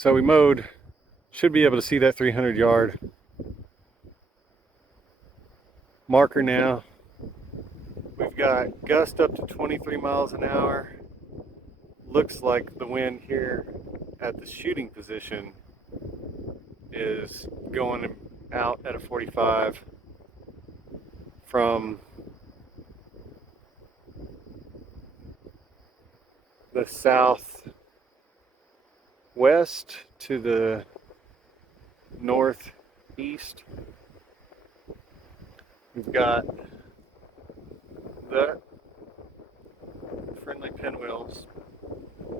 So we mowed, should be able to see that 300 yard marker now. We've got gust up to 23 miles an hour. Looks like the wind here at the shooting position is going out at a 45 from the southwest to the northeast. We've got the friendly pinwheels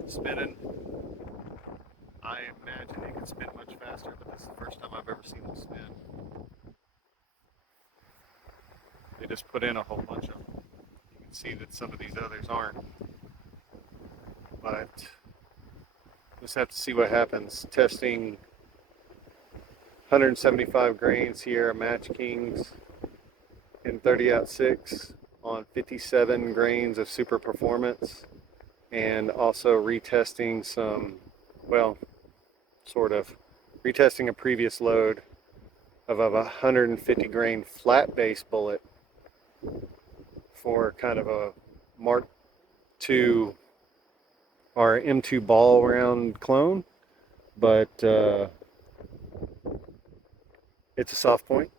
spinning. I imagine they can spin much faster, but this is the first time I've ever seen them spin. They just put in a whole bunch of them. You can see that some of these others aren't. But just have to see what happens. Testing 175 grain Sierra Match Kings in 30-06 on 57 grains of Super Performance, and also retesting some, well, sort of retesting a previous load of a 150 grain flat base bullet for kind of a Mark II or M2 ball round clone, but it's a soft point,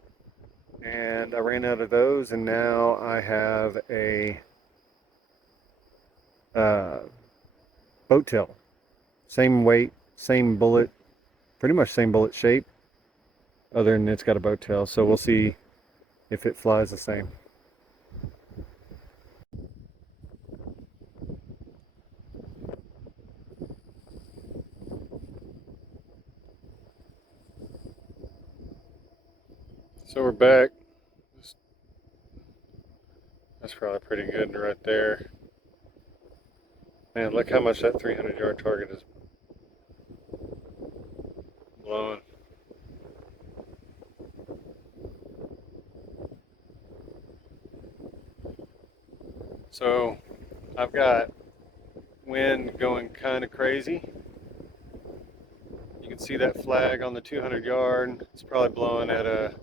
and I ran out of those, and now I have a boat tail, same weight, same bullet, pretty much same bullet shape, other than it's got a boat tail. So we'll see if it flies the same. So we're back. That's probably pretty good right there. Man, look how much that 300 yard target is blowing. So I've got wind going kind of crazy. You can see that flag on the 200 yard. It's probably blowing at a,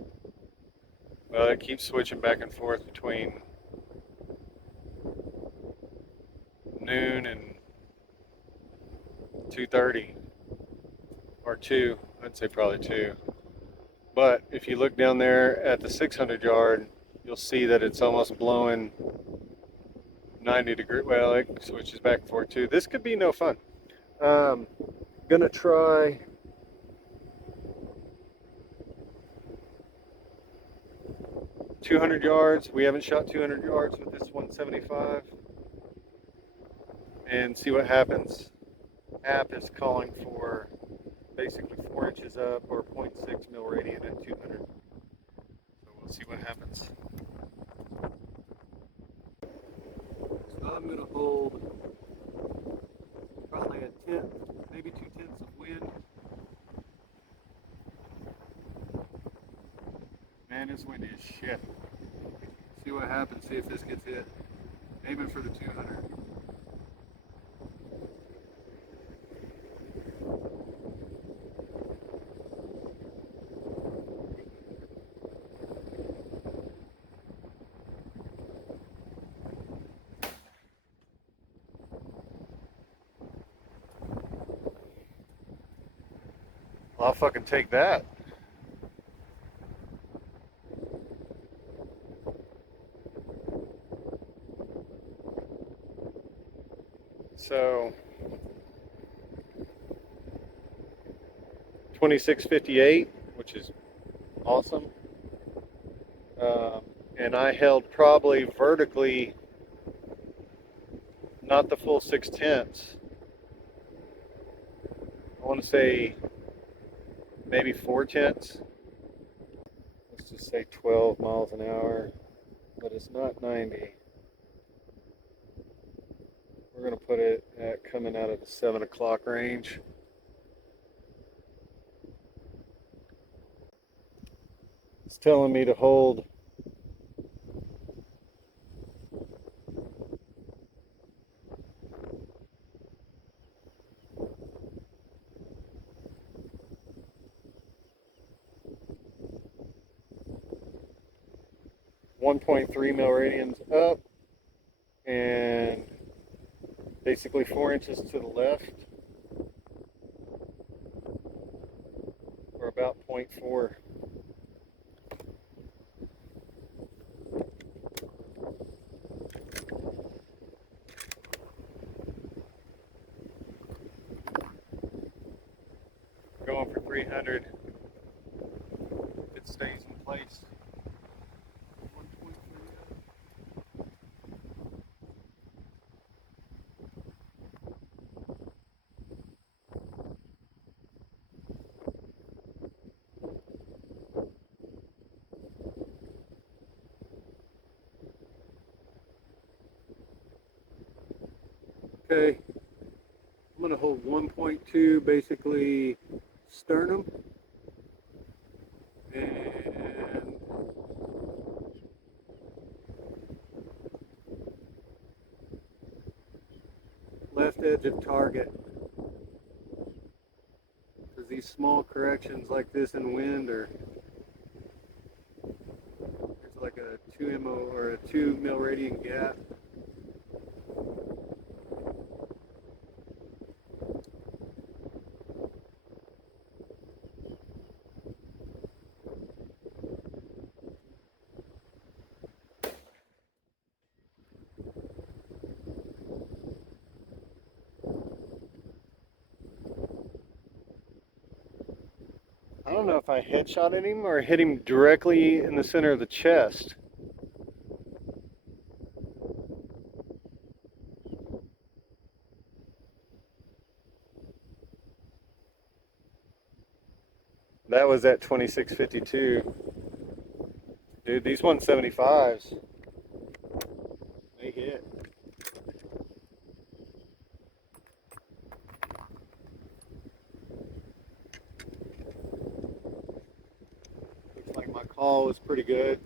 well, it keeps switching back and forth between noon and 2:30 or 2. I'd say probably 2. But if you look down there at the 600 yard, you'll see that it's almost blowing 90 degree. Well, it switches back and forth too. This could be no fun. Gonna try .200 yards. We haven't shot 200 yards with this 175, and see what happens. App is calling for basically 4 inches up or 0.6 mil radian at 200. So we'll see what happens. So I'm going to hold probably a tenth, maybe 2/10 of wind. Man, it's windy as shit. See what happens, see if this gets hit. Aiming for the 200. Well, I'll fucking take that. So 2658, which is awesome. And I held probably vertically not the full 6/10. I want to say maybe 4/10. Let's just say 12 miles an hour, but it's not 90. We're going to put it at coming out of the 7 o'clock range. It's telling me to hold 1.3 mil radians up and basically 4 inches to the left, or about 0.4. Going for 300. If it stays in place. 1.3. Okay, I'm going to hold 1.2, basically sternum, and left edge of target. Because these small corrections like this in wind are, there's like a 2 MO or a 2 mil radian gap. I don't know if I headshotted him or hit him directly in the center of the chest. That was at 2652. Dude, these 175s, they hit. Looks like my call was pretty good.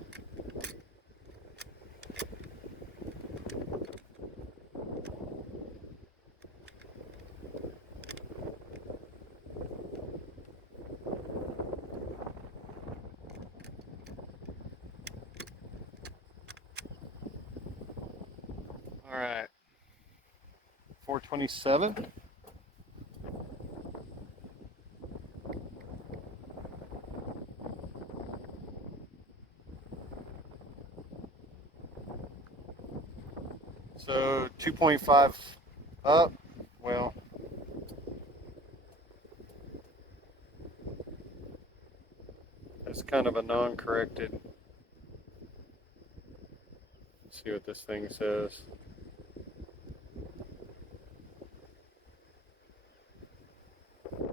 All right, 427. So 2.5 up. Well, that's kind of a non-corrected. Let's see what this thing says.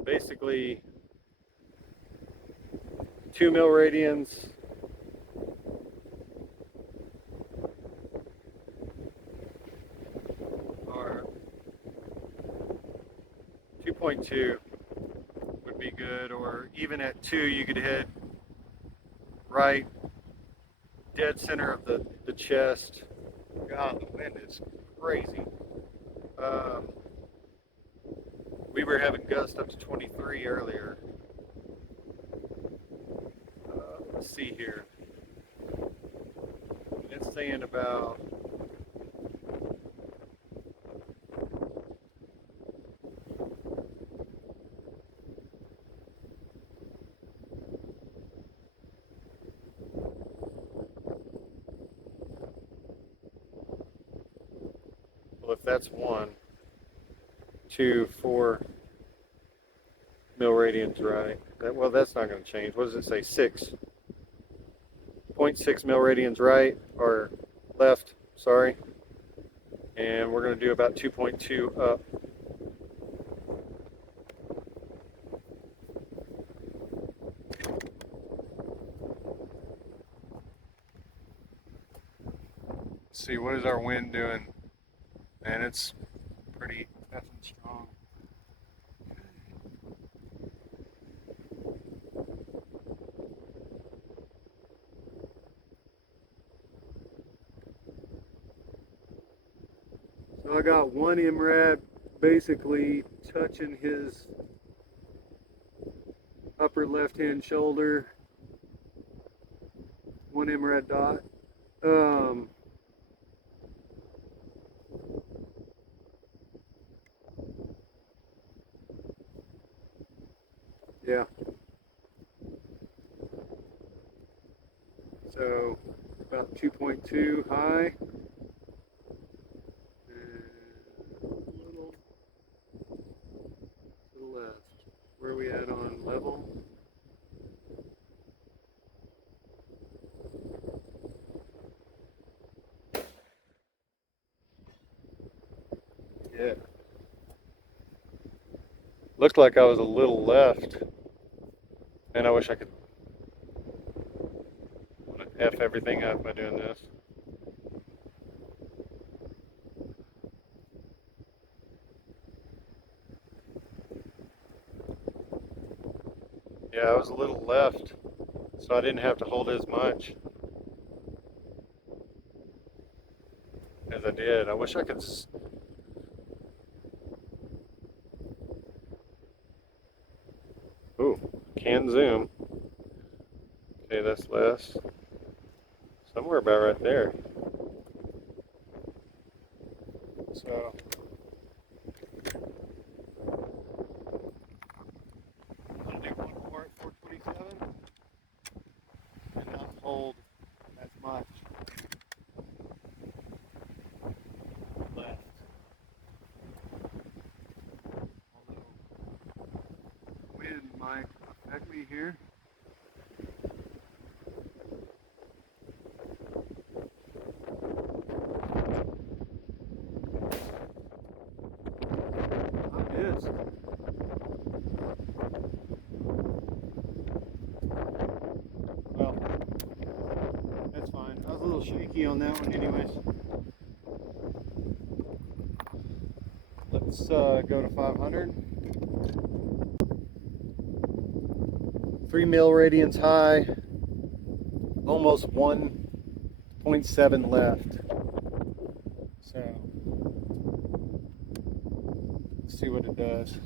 Basically, 2 mil radians. Or 2.2 would be good, or even at 2 you could hit right dead center of the chest. God, the wind is crazy. We were having gusts up to 23 earlier. Let's see here. It's saying about well, if that's 1, 2, 4 mil radians, right? Well, that's not going to change. What does it say? 6. 0.6 mil radians right, or left, sorry. And we're going to do about 2.2 up. Let's see, what is our wind doing? Man, it's pretty effing strong. So I got one MRAD basically touching his upper left hand shoulder, one MRAD dot, Um, yeah. So about 2.2 high. And a little to the left. Where are we at on level? Yeah. Looked like I was a little left. And I wish I could F everything up by doing this. Yeah, I was a little left, so I didn't have to hold as much as I did. I wish I could. Ooh, can zoom. Okay, that's less. Somewhere about right there. So I'm gonna do one more at 427 and not hold as much left. Although wind might affect me here. I missed. Well, that's fine. I was a little shaky on that one anyways. Let's go to 500. 3 mil radians high, almost 1.7 left. So let's see what it does.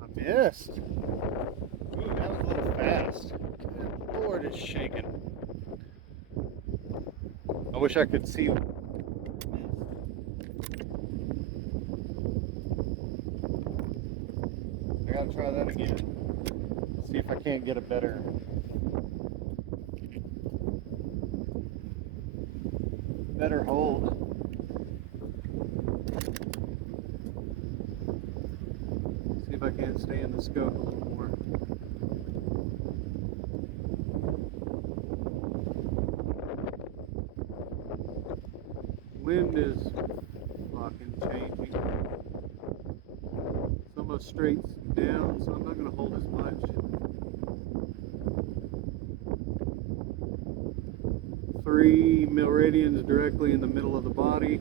I missed. Ooh, that was a little fast. Good Lord, it's shaking. I wish I could see. I gotta try that again. See if I can't get a better hold. See if I can't stay in the scope a little more. Wind is fucking changing. It's almost straight down, so I'm not gonna hold as much. 3 meridians directly in the middle of the body,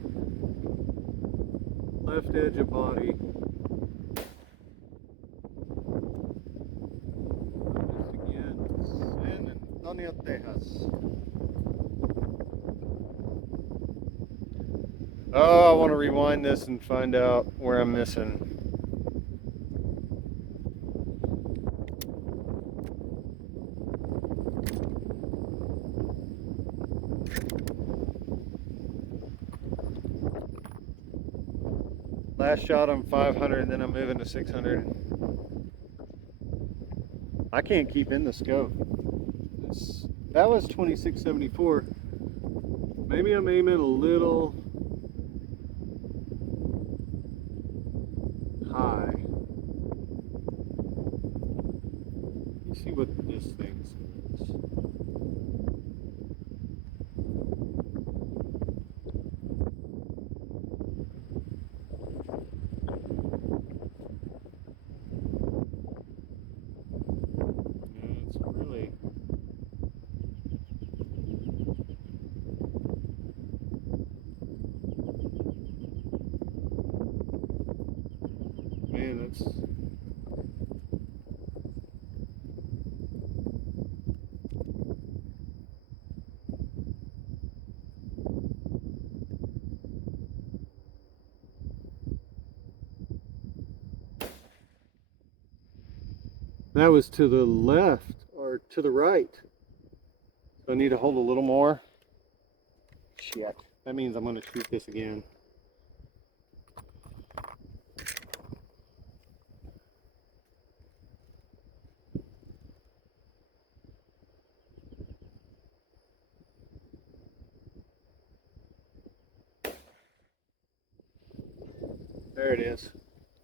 left edge of body. Again, San Antonio, Texas. Oh, I want to rewind this and find out where I'm missing. Last shot on 500, and then I'm moving to 600. I can't keep in the scope. That was 2674. Maybe I'm aiming a little high. Let's see what this thing says. It's really. Man, that's That was to the left or to the right. So I need to hold a little more. Shit. That means I'm going to shoot this again. There it is.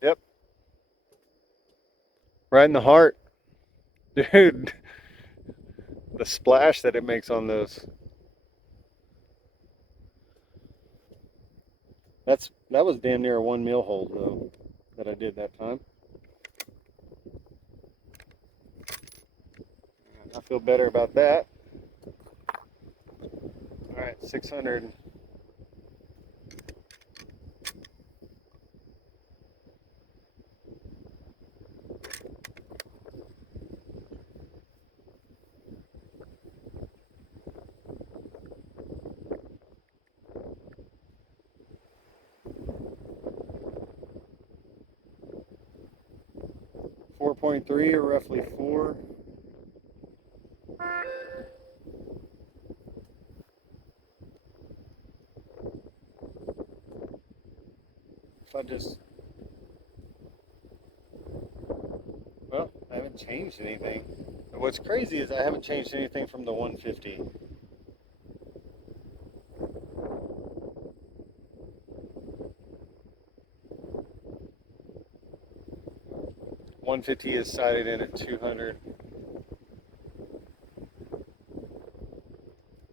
Yep. Right in the heart. Dude, the splash that it makes on those. That was damn near a 1 mil hold though that I did that time. I feel better about that. All right, 600. 4.3 or roughly 4. If I just, well, I haven't changed anything. And what's crazy is I haven't changed anything from the 150. 150 is sighted in at 200.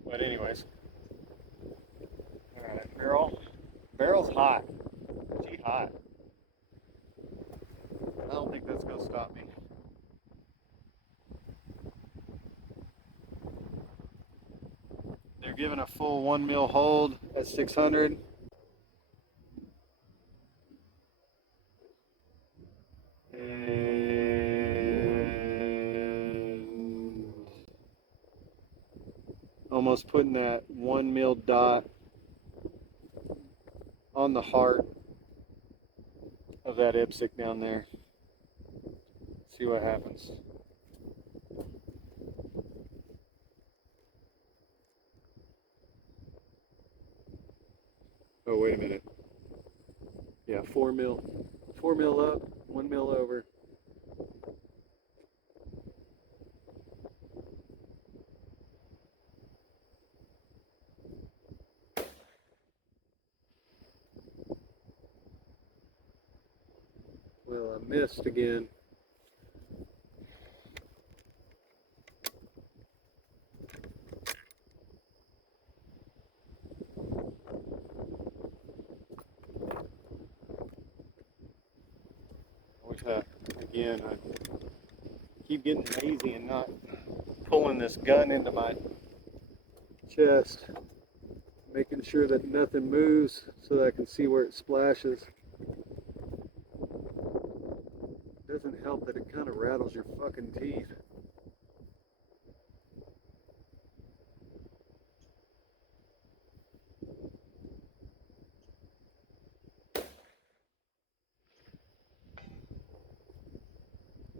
But anyways, all right, barrel's hot. Gee, hot. I don't think that's gonna stop me. They're giving a full 1 mil hold at 600. And almost putting that 1 mil dot on the heart of that IPSC down there. See what happens. Oh, wait a minute. Yeah, 4 mil. 4 mil up, 1 mil over. Well, I missed again. Which again, I keep getting lazy and not pulling this gun into my chest, making sure that nothing moves so that I can see where it splashes. It doesn't help that it kind of rattles your fucking teeth.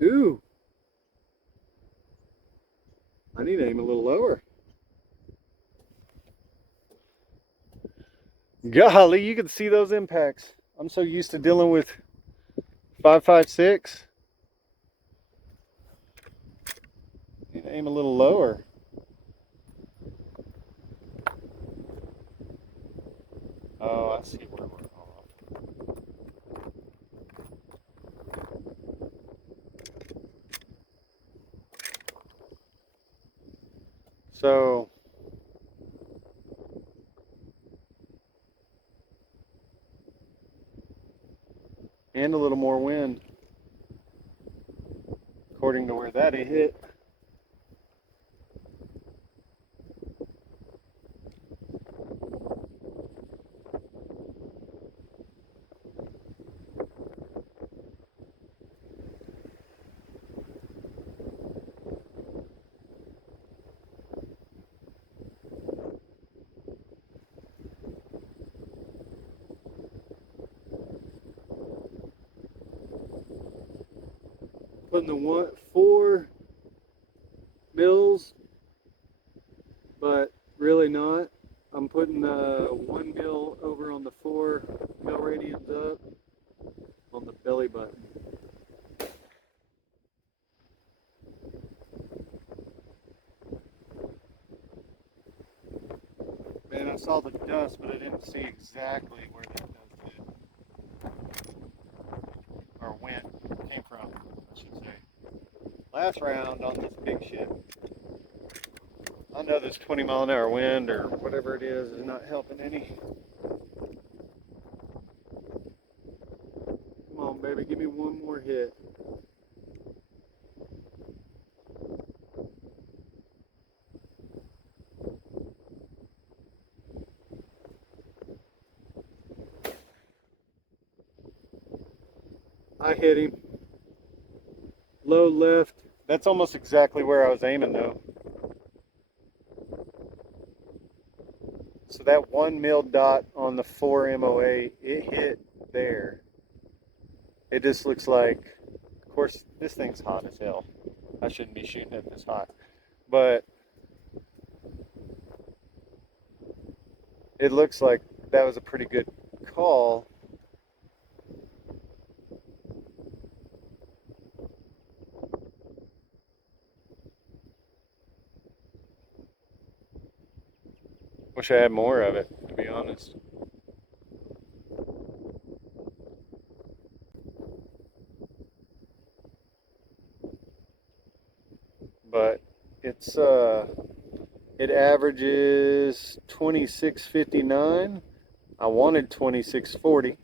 Ooh, I need to aim a little lower. Golly, you can see those impacts. I'm so used to dealing with 5.56. Need to aim a little lower. Oh, I see where we're off. So, and a little more wind, according to where that hit. putting the 4 mils, but really not. I'm putting the 1 mil over on the 4 mil radians up on the belly button. Man, I saw the dust, but I didn't see exactly where that dust did. Or came from, I should say. Last round on this big shit. I know this 20-mile-an-hour wind or whatever it is not helping any. Come on, baby, give me one more hit. I hit him. Low left. That's almost exactly where I was aiming though. So that 1 mil dot on the 4 MOA, it hit there. It just looks like, of course, this thing's hot as hell. I shouldn't be shooting it this hot. But it looks like that was a pretty good call. Wish I had more of it, to be honest. But it's it averages 26.59. I wanted 26.40.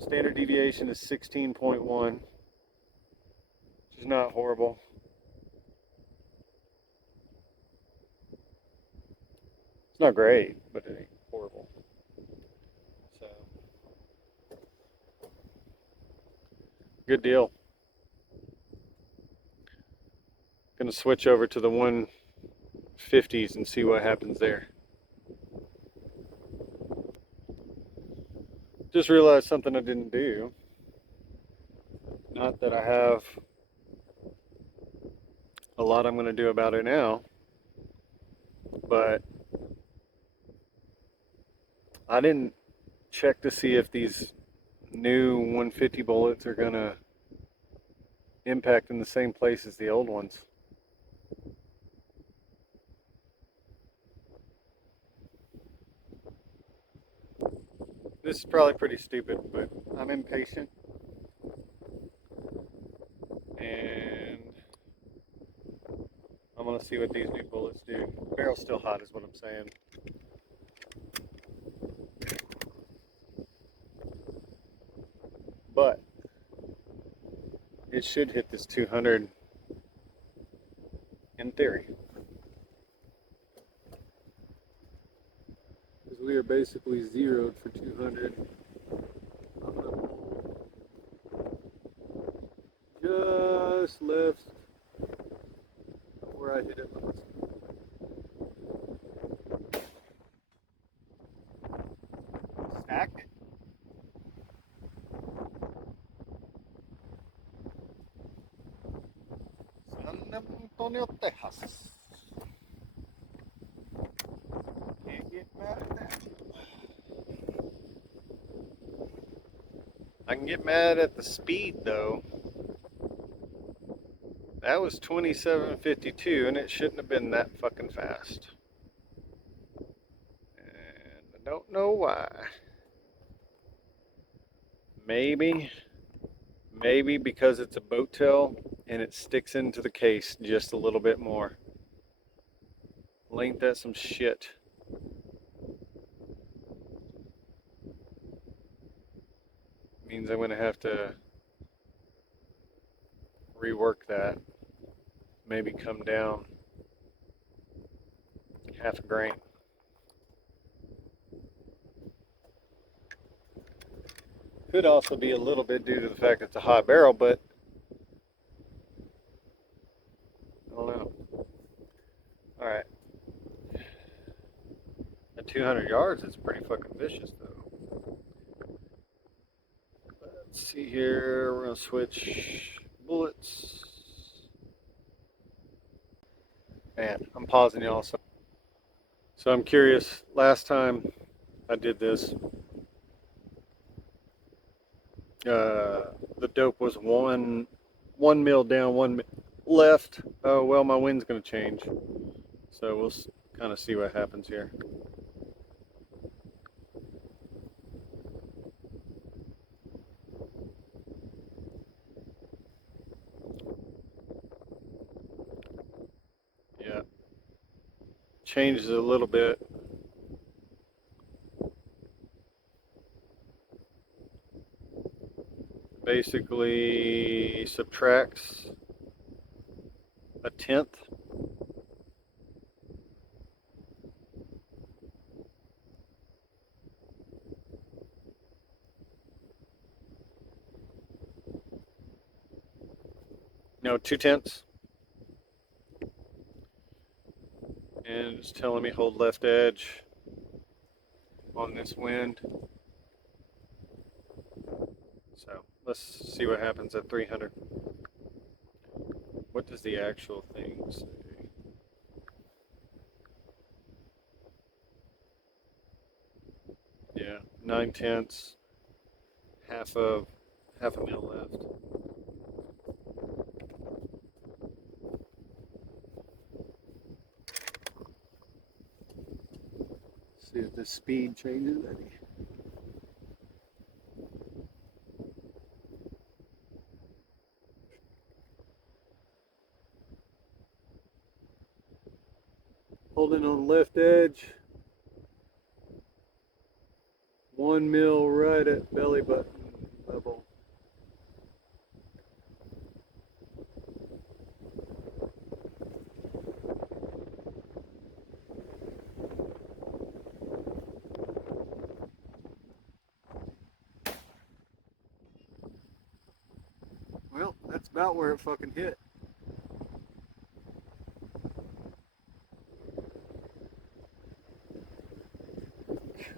Standard deviation is 16.1, which is not horrible. It's not great, but it ain't horrible. So, good deal. Gonna switch over to the 150s and see what happens there. Just realized something I didn't do. Not that I have a lot I'm gonna do about it now, but I didn't check to see if these new 150 bullets are gonna impact in the same place as the old ones. This is probably pretty stupid, but I'm impatient. And I'm gonna see what these new bullets do. Barrel's still hot is what I'm saying. But it should hit this 200 in theory. Because we are basically zeroed for 200. I'm gonna just left where I hit it last. Stack it. San Antonio, Texas. Can't get mad at that. I can get mad at the speed though. That was 27.52 and it shouldn't have been that fucking fast. And I don't know why. Maybe because it's a boat tail and it sticks into the case just a little bit more. Ain't that some shit? Means I'm gonna have to rework that. Maybe come down half a grain. Could also be a little bit due to the fact it's a high barrel, but I don't know. Alright. At 200 yards, it's pretty fucking vicious though. Let's see here, we're Now switch bullets. Man, I'm pausing y'all. So I'm curious. Last time I did this, the dope was one mil down, one left. Oh well, my wind's gonna change. So we'll kind of see what happens here. Yeah, changes a little bit. Basically subtracts a tenth. No, 2/10. And it's telling me hold left edge on this wind. So let's see what happens at 300. What does the actual thing say? Yeah, 9/10, half a mil left. See if the speed changes any. Holding on left edge. 1 mil right at belly button level. Well, that's about where it fucking hit.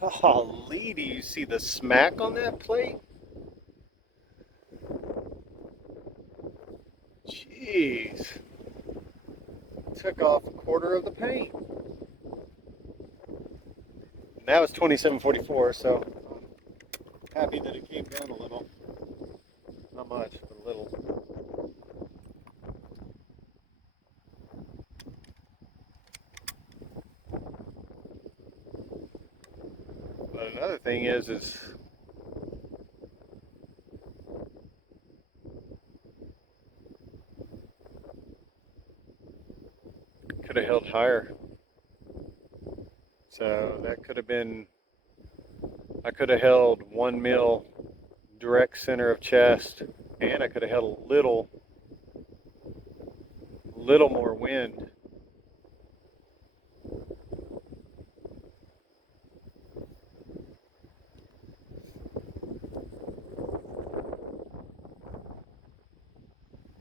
Golly, do you see the smack on that plate? Jeez. Took off a quarter of the paint. And that was 2744, so I'm happy that it came down a little. Not much, but a little. But another thing is could have held higher. So that could have been, I could have held 1 mil direct center of chest, and I could have held a little more wind.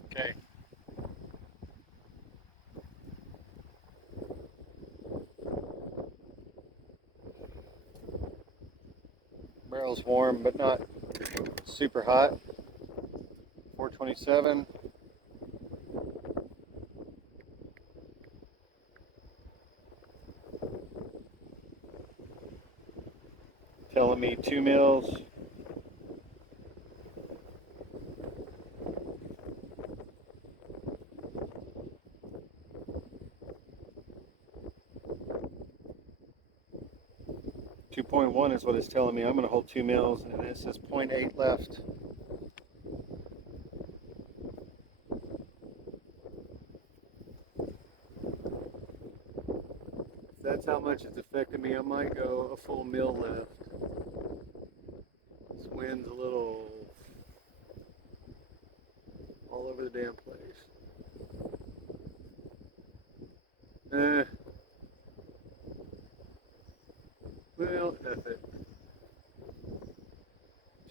Okay. Barrel's warm, but not super hot. 427. Telling me 2 mils. .1 is what it's telling me. I'm going to hold 2 mils, and it says 0.8 left. If that's how much it's affecting me, I might go a full mil left. This wind's a little all over the damn place. Well, F it.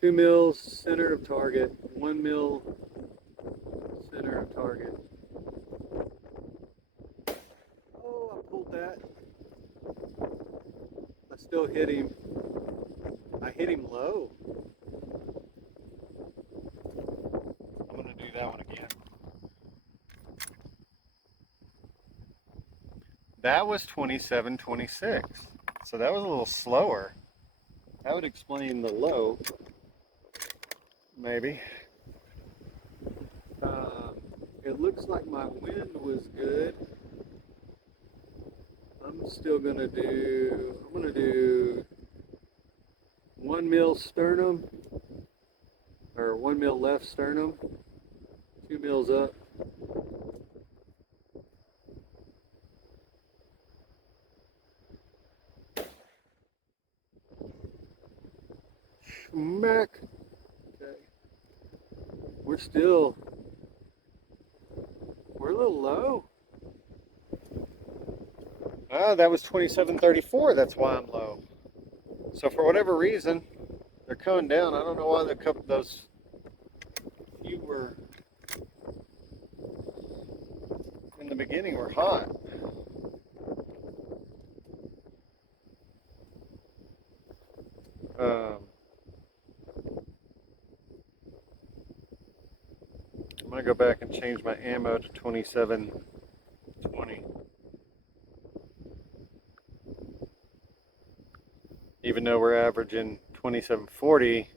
2 mils, center of target. 1 mil, center of target. Oh, I pulled that. I still hit him. I hit him low. That was 27.26. So that was a little slower. That would explain the low, maybe. It looks like my wind was good. I'm gonna do 1 mil sternum, or 1 mil left sternum, 2 mils up. Smack. Okay. We're a little low. Ah, that was 27.34. That's why I'm low. So for whatever reason, they're coming down. I don't know why those few were in the beginning were hot. Um, I'm gonna go back and change my ammo to 27.20. Even though we're averaging 27.40.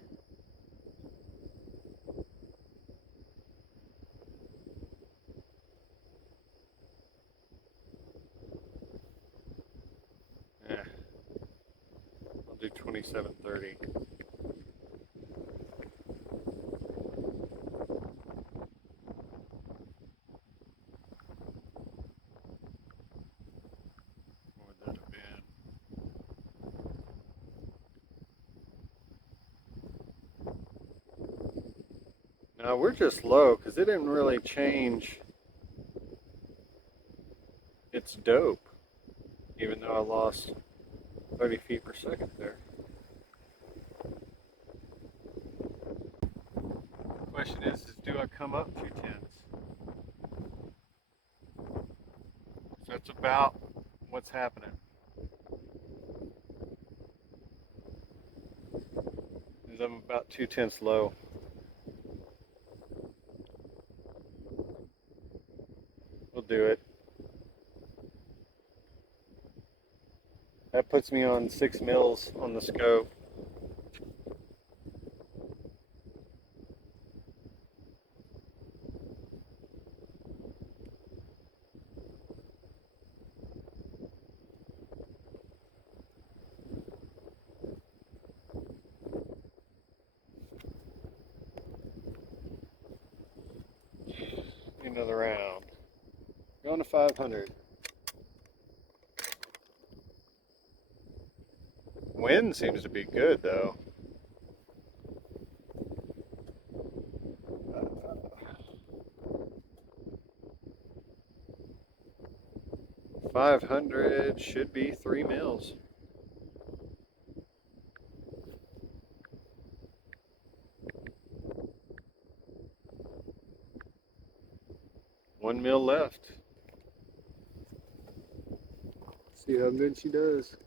Yeah, I'll do 27.30. What would that have been? No, we're just low because it didn't really change its dope, even though I lost 30 feet per second there. The question is do I come up 2/10? So that's about what's happening. Is I'm about 2/10 low. We'll do it. That puts me on 6 mils on the scope. Another round. Going to 500. Wind seems to be good though. 500 should be 3 mils. One mil left. See how good she does.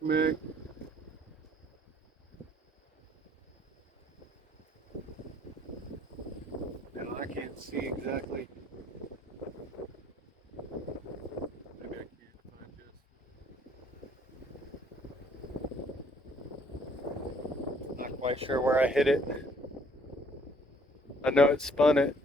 Schmick. Now I can't see exactly. Maybe I can't find just. Not quite sure where I hit it. I know it spun it.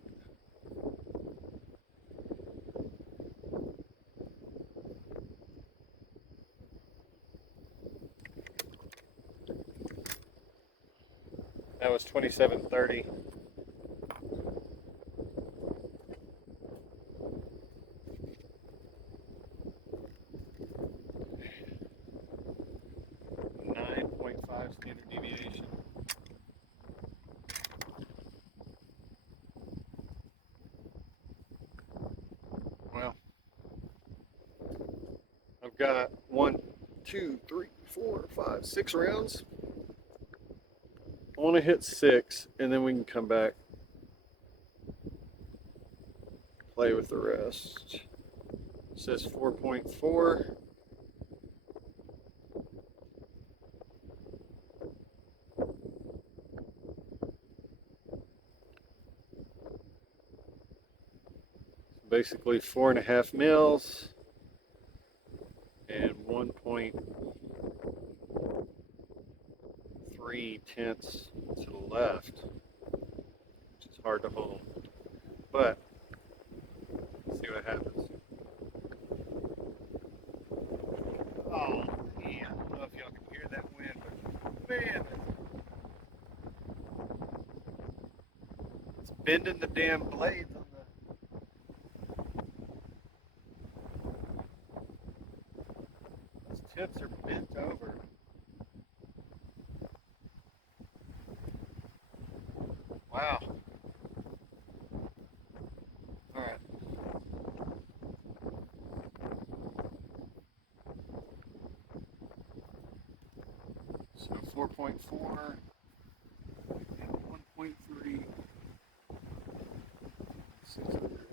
That was 27.30. Standard deviation. Well, I've got 1, 2, 3, 4, 5, 6 rounds. I want to hit 6, and then we can come back, play with the rest. It says 4.4. basically 4.5 mils and 1.3 tenths to the left, which is hard to hold. But let's see what happens. Oh, yeah, I don't know if y'all can hear that wind, but man, it's bending the damn blades on those tips are bent over. Wow. All right. So 4.4 and 1.3. 600.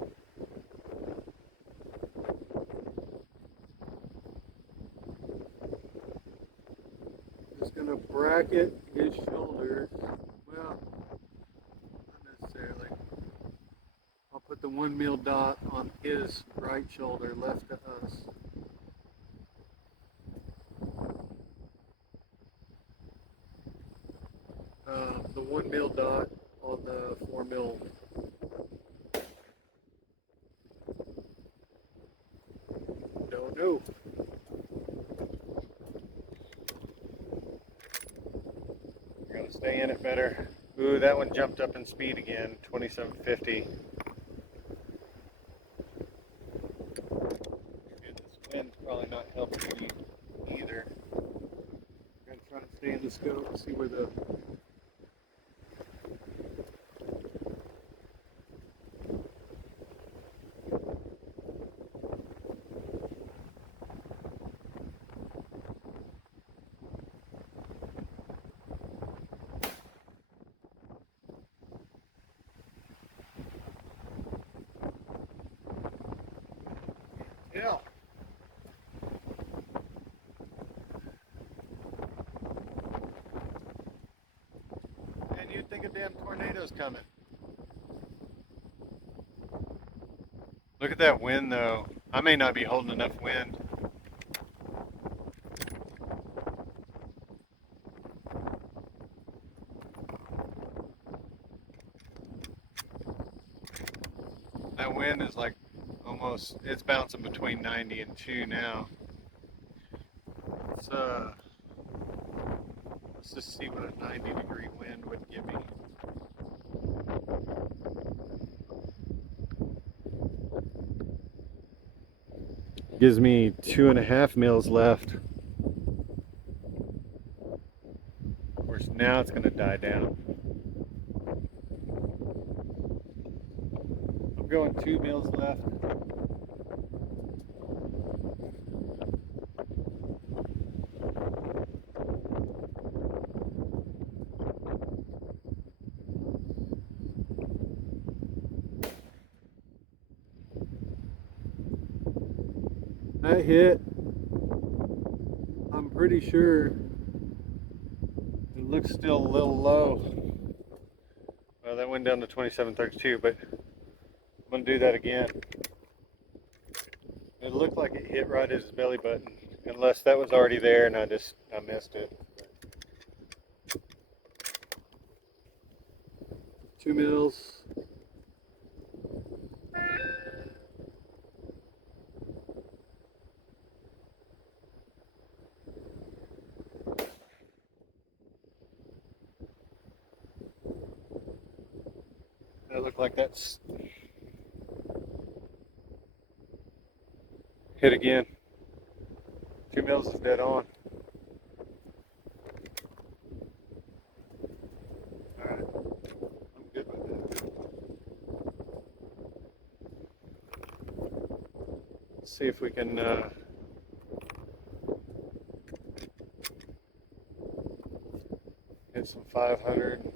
Just gonna bracket his shoulders. Well, not necessarily. I'll put the 1 mil dot on his right shoulder, left to us. The 1 mil dot on the 4 mil. Don't know. We're gonna stay in it better. Ooh, that one jumped up in speed again, 2750. And this wind's probably not helping me either. I'm gonna try to stay in the scope and see where the yeah. And you'd think a damn tornado's coming. Look at that wind though. I may not be holding enough wind. That wind is like almost, it's bouncing between 90 and 2 now. Let's just see what a 90-degree wind would give me. Gives me 2.5 mils left. Of course, now it's going to die down. I'm going 2 mils left. That hit. I'm pretty sure it looks still a little low. Well, that went down to 2732, but I'm going to do that again. It looked like it hit right at his belly button, unless that was already there and I missed it. 2 mils. That looked like that's hit again. 2 mils is dead on. Alright, I'm good with that. Let's see if we can hit some 500.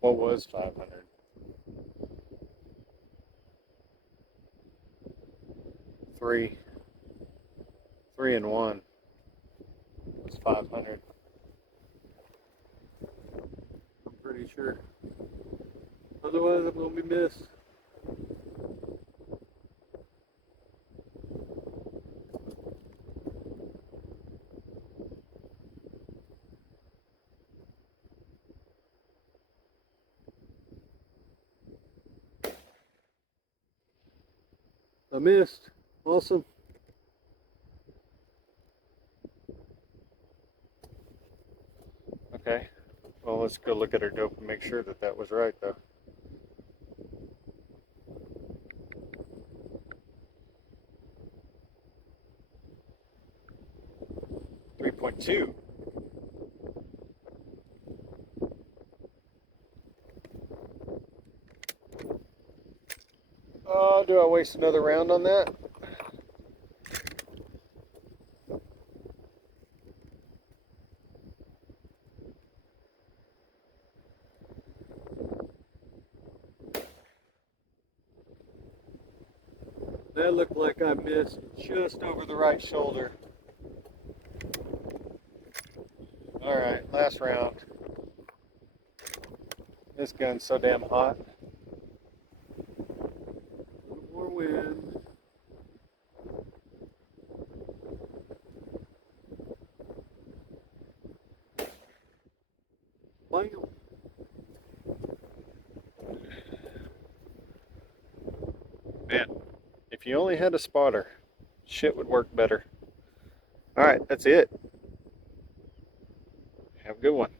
What was 500? 3 and 1 was 500. I'm pretty sure. Otherwise, I'm gonna be missed. I missed. Awesome. Okay. Well, let's go look at our dope and make sure that that was right, though. 3.2. Oh, do I waste another round on that? That looked like I missed just over the right shoulder. All right, last round. This gun's so damn hot. A little more wind. Bam. Man, if you only had a spotter, shit would work better. All right, that's it. Have a good one.